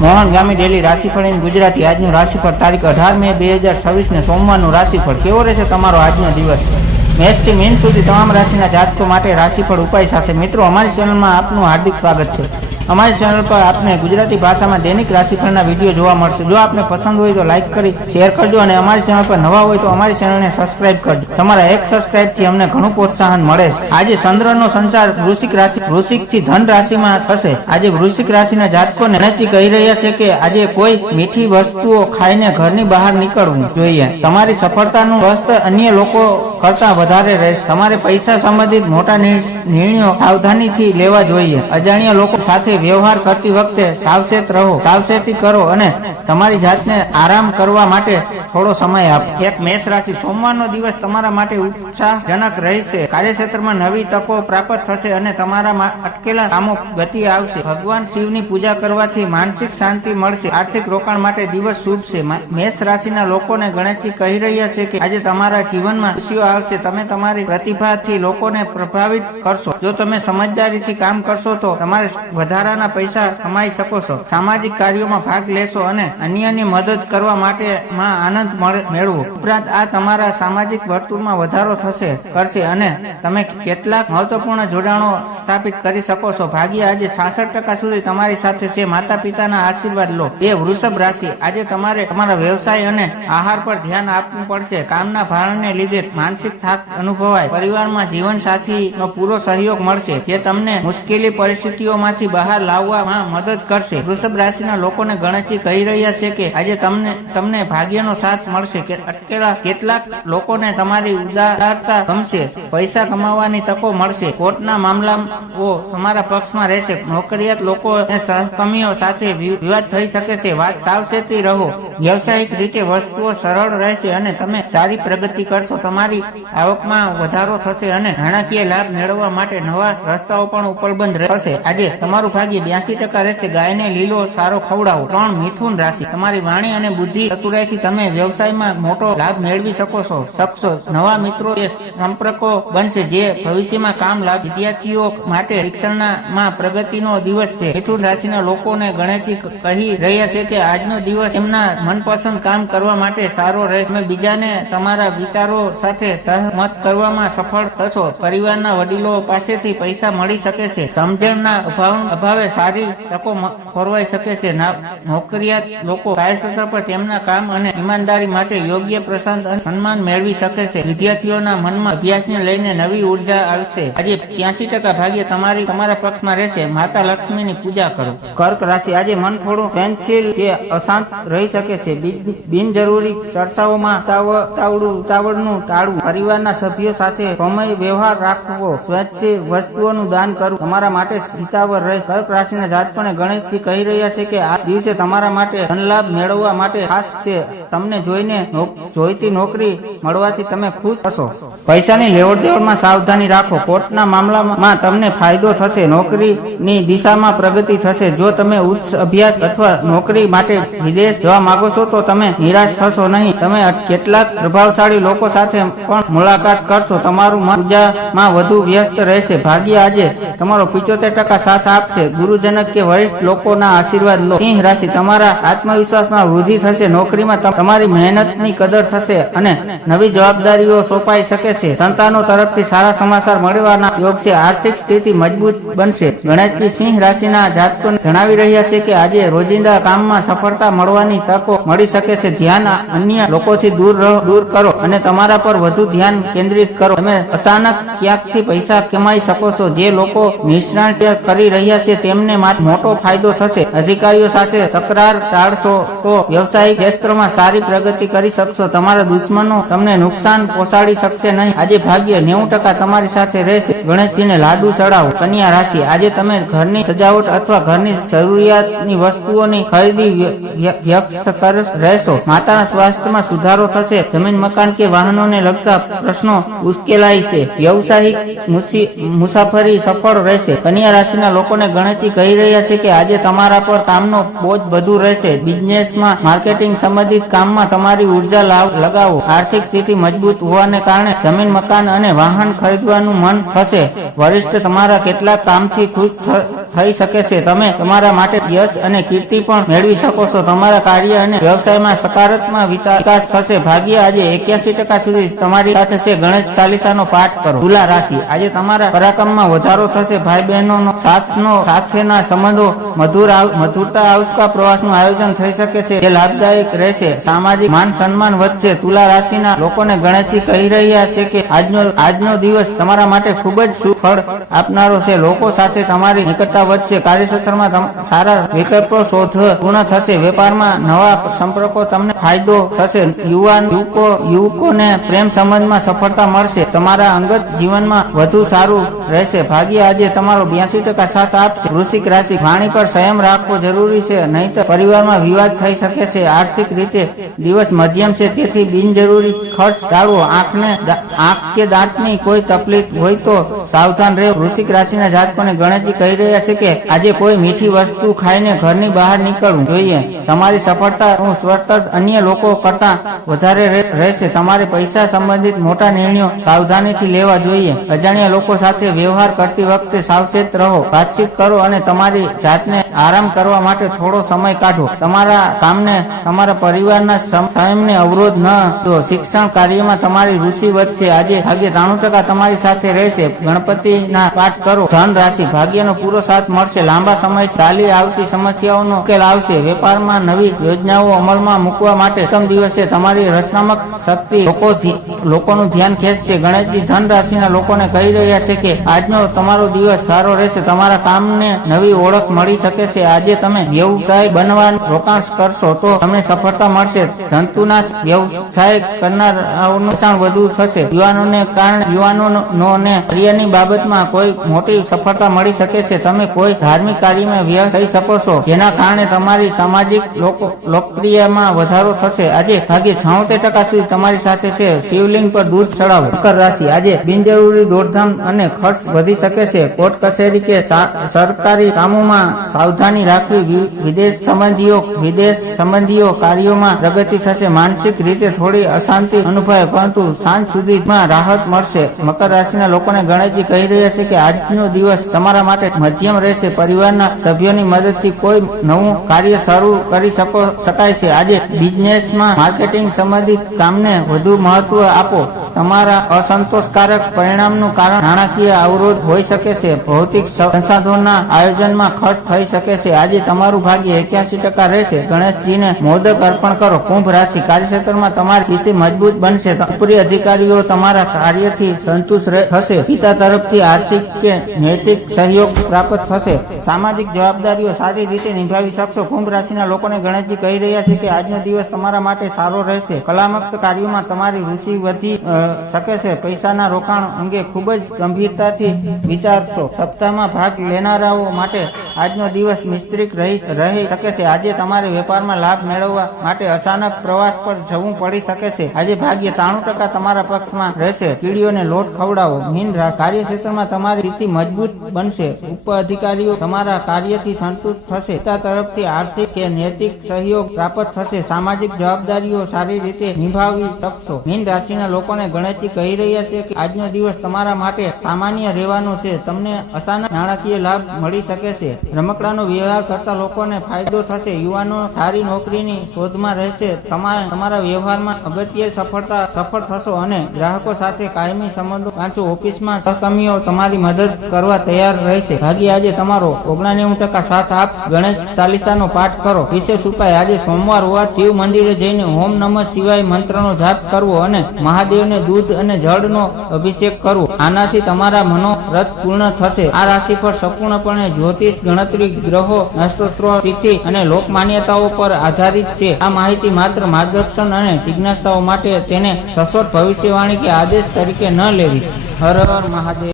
મોહન ગામી daily રાશિફળ in Gujarati આજનું રાશિફળ તારીખ 18 મે 2026 ને સોમવારનું રાશિફળ કેવો રહેશે તમારો આજનો દિવસ। મેષથી મીન સુધી તમામ રાશિના જાતકો માટે રાશિફળ ઉપાય સાથે મિત્રો અમારી ચેનલમાં આપનું હાર્દિક સ્વાગત છે। અમારી ચેનલ પર આપને ગુજરાતી ભાષામાં દૈનિક રાશિફળના વિડીયો જોવા મળશે। જો આપને પસંદ હોય તો લાઈક કરી શેર કરજો અને અમારી ચેનલ પર નવા હોય તો અમારી ચેનલને સબસ્ક્રાઇબ કરજો। તમારા એક સબસ્ક્રાઇબથી અમને ઘણું પ્રોત્સાહન મળે છે। આજે ચંદ્રનો સંચાર વૃશ્ચિકથી ધન રાશિમાં થશે। આજે વૃશ્ચિક રાશિના જાતકોને ગણતરી કહી રહ્યા છે કે આજે કોઈ મીઠી વસ્તુઓ ખાઈને ઘરની બહાર નીકળવું જોઈએ। તમારી સફળતાનું સ્તર અન્ય લોકો કરતા વધારે રહેશે। તમારે પૈસા સંબંધિત મોટા નિર્ણયો સાવધાનીથી લેવા જોઈએ। અજાણ્યા લોકો સાથે વ્યવહાર કરતી વખતે સાવચેતી કરો અને તમારી જાતને આરામ કરવા માટે થોડો સમય આપો। એક મેષ રાશિ સોમવારનો દિવસ તમારા માટે ઉત્સાહજનક રહેશે। કાર્યક્ષેત્રમાં નવી તકો પ્રાપ્ત થશે અને તમારા અટકેલા કામો ગતિ આવશે। ભગવાન શિવની પૂજા કરવાથી માનસિક શાંતિ મળશે। આર્થિક રોકાણ માટે દિવસ શુભ છે। મેષ રાશિના લોકોને ગણેશજી કહી રહ્યા છે કે આજે તમારા જીવનમાં ખુશીઓ આવશે। તમે તમારી પ્રતિભાથી લોકોને પ્રભાવિત કરશો। જો તમે સમજદારીથી કામ કરશો તો તમારે વધારાના પૈસા કમાઈ શકો છો। સામાજિક કાર્યોમાં ભાગ લેશો અને અન્યની મદદ કરવા માટે આનંદ મેળવો। ઉપરાંત આ તમારા સામાજિક વર્તુળમાં વધારો કરશે અને તમે કેટલાક મહત્વપૂર્ણ જોડાણો સ્થાપિત કરી શકો છો। ભાગ્ય આજે 66% સુધી તમારી સાથે છે। માતા પિતાના આશીર્વાદ લો। વૃષભ રાશિ આજે તમારે તમારા વ્યવસાય અને આહાર પર ધ્યાન આપવું પડશે। કામના ભારણને લીધે માનસિક થાક અનુભવાય। પરિવારમાં જીવનસાથીનો પૂરો સહયોગ મળશે જે તમને મુશ્કેલી પરિસ્થિતિઓમાંથી બહાર લાવવામાં મદદ કરશે। વૃષભ રાશિના લોકોને ગણેશજી કહી રહ્યા છે કે આજે તમને ભાગ્યનો સાથ મળશે। અટકેલા કેટલાક લોકોને તમારી ઉદારતા ગમશે। પૈસા કમાવાની તકો મળશે। કોર્ટના મામલાઓ તમારા પક્ષમાં રહેશે। નોકરિયાત લોકો સહકર્મીઓ સાથે વિવાદ થઈ શકે છે। સાવચેતી રહો। વ્યવસાયિક રીતે વસ્તુઓ સરળ રહેશે અને તમે સારી પ્રગતિ કરશો। તમારી આવકમાં વધારો થશે અને નાણાકીય લાભ મેળવવા માટે નવા રસ્તાઓ પણ ઉપલબ્ધ રહેશે। આજે તમારું ભાગ્ય 82% રહેશે। ગાયને લીલો સારો ખવડાવો। 3 મિથુન રાશિ તમારી વાણી અને બુદ્ધિ ચતુરાઈથી તમે વ્યવસાયમાં મોટો લાભ મેળવી શકો છો। નવા મિત્રો કે સંપર્કો બનશે જે ભવિષ્યમાં કામ લાભ। વિદ્યાર્થીઓ માટે શિક્ષણમાં પ્રગતિનો દિવસ છે। મિથુન રાશિના લોકોને ગણેશજી કહી રહ્યા છે કે આજનો દિવસ એમના મનપસંદ કામ કરવા માટે સારો રહેશે। તમે બીજાને તમારા વિચારો સાથે સહમત કરવામાં સફળ થશો। પરિવારના વડીલો પાસેથી પૈસા મળી શકે છે। સમજણના અભાવે સારી તકો ખોરવાઈ શકે છે। નોકરિયાત લોકો કાર્યક્ષેત્ર પર તેમના કામ અને ઈમાનદારી માટે યોગ્ય પ્રશંસા અને સન્માન મેળવી શકે છે। વિદ્યાર્થીઓના મનમાં અભ્યાસને લઈને નવી ઉર્જા આવશે। આજે 83% ભાગ્ય તમારા પક્ષમાં રહેશે। માતા લક્ષ્મીની પૂજા કરો। કર્ક રાશિ આજે મન થોડું સંવેદનશીલ કે અશાંત રહી શકે છે। બિનજરૂરી ચર્ચાઓમાં ઉતાવળનું ટાળવું। પરિવારના સભ્યો સાથે સમય વ્યવહાર રાખવો। સ્વૈચ્છિક વસ્તુઓનું દાન કરવું તમારા માટે હિતાવહ રહેશે। કર્ક રાશિના જાતકોને ગણેશજી કહી રહ્યા છે કે આ દિવસે તમારા માટે ધનલાભ મેળવવા માટે ખાસ છે। તમને જોઈતી નોકરી મળવાથી તમે ખુશ થશો। પૈસાની લેવડ દેવડમાં સાવધાની રાખો। કોર્ટના મામલામાં તમને ફાયદો થશે। નોકરીની દિશામાં પ્રગતિ થશે। જો તમે ઉચ્ચ અભ્યાસ અથવા નોકરી માટે વિદેશ જવા માંગો છો તો તમે નિરાશ થશો નહીં। તમે કેટલાક પ્રભાવશાળી લોકો સાથે પણ મુલાકાત કરશો। તમારું મન પૂજામાં વધુ વ્યસ્ત રહેશે। ભાગ્ય આજે તમારો 75% સાથ આપશે। ગુરુજનક કે વરિષ્ઠ લોકોના આશીર્વાદ લો। સિંહ રાશિ તમારા આત્મવિશ્વાસમાં વૃદ્ધિ થશે। નોકરીમાં તમારી મહેનતની કદર થશે અને નવી જવાબદારીઓ સોંપાઈ શકે છે। સંતાનો તરફથી સારા સમાચાર મળવાના યોગ છે। આર્થિક સ્થિતિ મજબૂત બનશે। ગણેશજી સિંહ રાશિના જાતકોને જણાવી રહ્યા છે કે આજે રોજિંદા કામમાં સફળતા મળવાની તકો મળી શકે છે। ધ્યાન અન્ય લોકોથી દૂર કરો અને તમારા પર વધુ ધ્યાન કેન્દ્રિત કરો। તમે અચાનક ક્યાંકથી પૈસા કમાઈ શકો છો। જે લોકો નિષ્ણાત કરી રહ્યા છે તેમને મોટો ફાયદો થશે। અધિકારીઓ સાથે તકરાર ટાળશો તો વ્યવસાયિક ક્ષેત્રમાં સારી પ્રગતિ કરી શકશો। તમારા દુશ્મનો તમને નુકસાન પહોંચાડી શકશે નહીં। આજે ભાગ્ય 90% તમારી સાથે રહેશે। ગણેશજીને લાડુ ચડાવો। કન્યા રાશિ આજે તમે ઘરની સજાવટ અથવા ઘરની જરૂરિયાતની વસ્તુઓની ખરીદી વ્યસ્ત રહેશો। માતાના સ્વાસ્થ્યમાં સુધારો થશે। જમીન મકાન કે વાહનોને લગતા પ્રશ્નો ઉકેલાય છે। વ્યવસાયિક મુસાફરી સફળ રહેશે। કન્યા રાશિના લોકોને ગણેશજી કહી રહ્યા છે કે આજે તમારા પર કામનો બોજ વધુ રહેશે। બિઝનેસમાં માર્કેટિંગ સંબંધિત કામમાં તમારી ઉર્જા લગાવો। આર્થિક સ્થિતિ મજબૂત હોવાને કારણે જમીન મકાન અને વાહન ખરીદવાનું મન થશે। વરિષ્ઠ તમારા કેટલાક કામથી ખુશ થઈ શકે છે। તમે તમારા માટે યશ અને કીર્તિ પણ મેળવી શકો છો। તમારા કાર્ય અને વ્યવસાયમાં સકારાત્મક વિકાસ થશે। ભાગ્ય આજે 81% સુધી તમારી સાથે છે। ગણેશ ચાલીસાનો પાઠ કરો। તુલા રાશિ આજે તમારા પરાક્રમમાં વધારો થશે। ભાઈ બહેનોનો સાથેના સંબંધો મધુરતા આવશે। પ્રવાસનું આયોજન થઈ શકે છે, જે લાભદાયક રહેશે। સામાજિક માન સન્માન વધશે। તુલા રાશિના લોકોને ગણેશજી કહી રહ્યા છે કે આજનો દિવસ તમારા માટે ખૂબ જ શુભ ફળ આપનારો છે। લોકો સાથે તમારી નિકટતા વધશે। કાર્યક્ષેત્રમાં સારા વિકલ્પો શોધ પૂર્ણ થશે। વેપારમાં નવા સંપર્કો તમને ફાયદો થશે। યુવકોને પ્રેમ સંબંધમાં સફળતા મળશે। તમારા અંગત જીવનમાં વધુ સારું રહેશે। ભાગ્ય આજે તમારો 82% સાથ આપશે। વૃશ્ચિક રાશિ વાણી પર સંયમ રાખવો જરૂરી છે, નહીંતર પરિવારમાં વિવાદ થઈ શકે છે। આર્થિક રીતે દિવસ મધ્યમ છે, તેથી બિનજરૂરી ખર્ચ ટાળવો। આંખ કે દાંતની કોઈ તકલીફ હોય તો સાવધાન રહેવું। વૃશ્ચિક રાશિના જાતકોને ગણેશજી કહી રહ્યા છે કે આજે કોઈ મીઠી વસ્તુ ખાઈને ઘરની બહાર નીકળવું જોઈએ। તમારી સફળતાનું સ્તર અન્ય લોકો કરતા વધારે રહેશે। તમારે પૈસા સંબંધિત મોટા નિર્ણયો સાવધાનીથી લેવા જોઈએ। અજાણ્યા લોકો સાથે વ્યવહાર કરતી વખતે સાવચેત રહો। વાતચીત કરો અને તમારી જાતને આરામ કરવા માટે થોડો સમય કાઢો। તમારા કામને તમારા પરિવારના સંયમને અવરોધ ન દો। શિક્ષણ કાર્યમાં તમારી રુચિ વધશે। આજે ભાગ્ય 93% તમારી સાથે રહેશે। ગણપતિના પાઠ કરો। ધન રાશિ ભાગ્યનો પૂરો સાથ મળશે। લાંબા સમય ચાલી આવતી સમસ્યાઓનો ઉકેલ આવશે। વેપારમાં નવી યોજનાઓ અમલમાં મૂકવા માટે ઉત્તમ દિવસ છે। તમારી રચનાત્મક શક્તિ લોકોનું ધ્યાન ખેંચશે। ગણેશજી ધન રાશિના લોકોને કહી રહ્યા છે કે આજનો તમારો દિવસ સારો રહેશે। તમારા કામને નવી ઓળખ મળી શકે છે। આજે તમે વ્યવસાય બનવાનું રોકાણ કરશો તો તમને સફળતા મળશે। જંતુનાશ વ્યવસાય કરનારાઓનું નુકસાન વધુ થશે। યુવાનોને કાર્યની બાબતમાં કોઈ મોટી સફળતા મળી શકે છે। તમે કોઈ ધાર્મિક કાર્યમાં વ્યસ્ત થઈ શકો છો, જેના કારણે તમારી સામાજિક લોકપ્રિયતામાં વધારો થશે। આજે ભાગ્ય 76% સુધી તમારી સાથે છે। શિવલિંગ પર દૂધ ચડાવો। મકર રાશિ આજે બિનજરૂરી દોડધામ અને ખર્ચ વધી શકે છે। કોર્ટ કચેરી કે સરકારી કામોમાં સાવધાની રાખવી। વિદેશ સંબંધીઓ કાર્યોમાં પ્રગતિ થશે। માનસિક રીતે થોડી અશાંતિ અનુભવાય, પરંતુ સાંજ સુધીમાં રાહત મળશે। મકર રાશિના લોકોને ગણેશજી કહી રહ્યા છે કે આજનો દિવસ તમારા માટે મધ્યમ રહેશે। પરિવારના સભ્યોની મદદથી કોઈ નવું કાર્ય શરૂ કરી શકાય છે। આજે બિઝનેસમાં માર્કેટિંગ સંબંધિત કામને વધુ મહત્વ આપો। તમારા અસંતોષકારક પરિણામનું કારણ નાણાકીય અવરોધ હોઈ શકે છે। ભૌતિક સંસાધનોના આયોજનમાં ખર્ચ થઈ શકે છે। આજે તમારું ભાગ્ય 81% રહેશે। ગણેશજીને મોદક અર્પણ કરો। કુંભ રાશિ કાર્યક્ષેત્રમાં તમારી સ્થિતિ મજબૂત બનશે। ઉપરી અધિકારીઓ તમારા કાર્યથી સંતુષ્ટ થશે। પિતા તરફથી આર્થિક કે નૈતિક સહયોગ પ્રાપ્ત થશે। સામાજિક જવાબદારીઓ સારી રીતે નિભાવી શકશો। કુંભ રાશિના લોકોને ગણેશજી કહી રહ્યા છે કે આજનો દિવસ તમારા માટે સારો રહેશે। કલાત્મક કાર્યોમાં તમારી રુચિ વધી શકે છે। પૈસાના રોકાણ અંગે ખૂબ જ ગંભીરતાથી વિચારશો। સપ્તાહમાં ભાગ લેનારાઓ માટે આજનો દિવસ મિશ્રિત રહી શકે છે। આજે તમારે વેપારમાં લાભ મેળવવા માટે અચાનક પ્રવાસ પર જવું પડી શકે છે। આજે ભાગ્ય 93% તમારા પક્ષમાં રહેશે। કીડીઓને લોટ ખવડાવો। મીન કાર્યક્ષેત્રમાં તમારી સ્થિતિ મજબૂત બનશે। ઉપર અધિકારીઓ તમારા કાર્યથી સંતુષ્ટ થશે। પિતા તરફથી આર્થિક કે નૈતિક સહયોગ પ્રાપ્ત થશે। સામાજિક જવાબદારીઓ સારી રીતે નિભાવી શકશો। મીન રાશિના લોકોને ગણેશજી કહી રહ્યા છે કે આજનો દિવસ તમારા માટે સામાન્ય રહેવાનો છે। તમને અચાનક નાણાકીય લાભ મળી શકે છે। રમકડાનો વ્યવહાર કરતા લોકોને ફાયદો થશે। યુવાનો સારી નોકરીની શોધમાં રહેશે। તમારા વ્યવહારમાં અગત્ય સફળ થશો અને ગ્રાહકો સાથે કાયમી સંબંધો બાંધશો। ઓફિસમાં સહકર્મીઓ તમારી મદદ કરવા તૈયાર રહેશે। ભાગ્ય આજે તમારો 99% સાથ આપશે। ગણેશ ચાલીસાનો પાઠ કરો। વિશેષ ઉપાય આજે સોમવાર હોવા શિવ મંદિરે જઈને ઓમ નમઃ શિવાય મંત્રનો જાપ કરવો અને મહાદેવને દૂધ અને જળનો અભિષેક કરવો। આનાથી તમારા મનોરથ પૂર્ણ થશે। આ રાશિફળ સંપૂર્ણપણે જ્યોતિષ, ગણતરી, ગ્રહો, નક્ષત્રો, તિથિ અને લોક માન્યતાઓ પર આધારિત છે। આ માહિતી માત્ર માર્ગદર્શન અને જિજ્ઞાસાઓ માટે તેને શાશ્વત ભવિષ્યવાણી કે આદેશ તરીકે ન લેવી। હર હર મહાદેવ।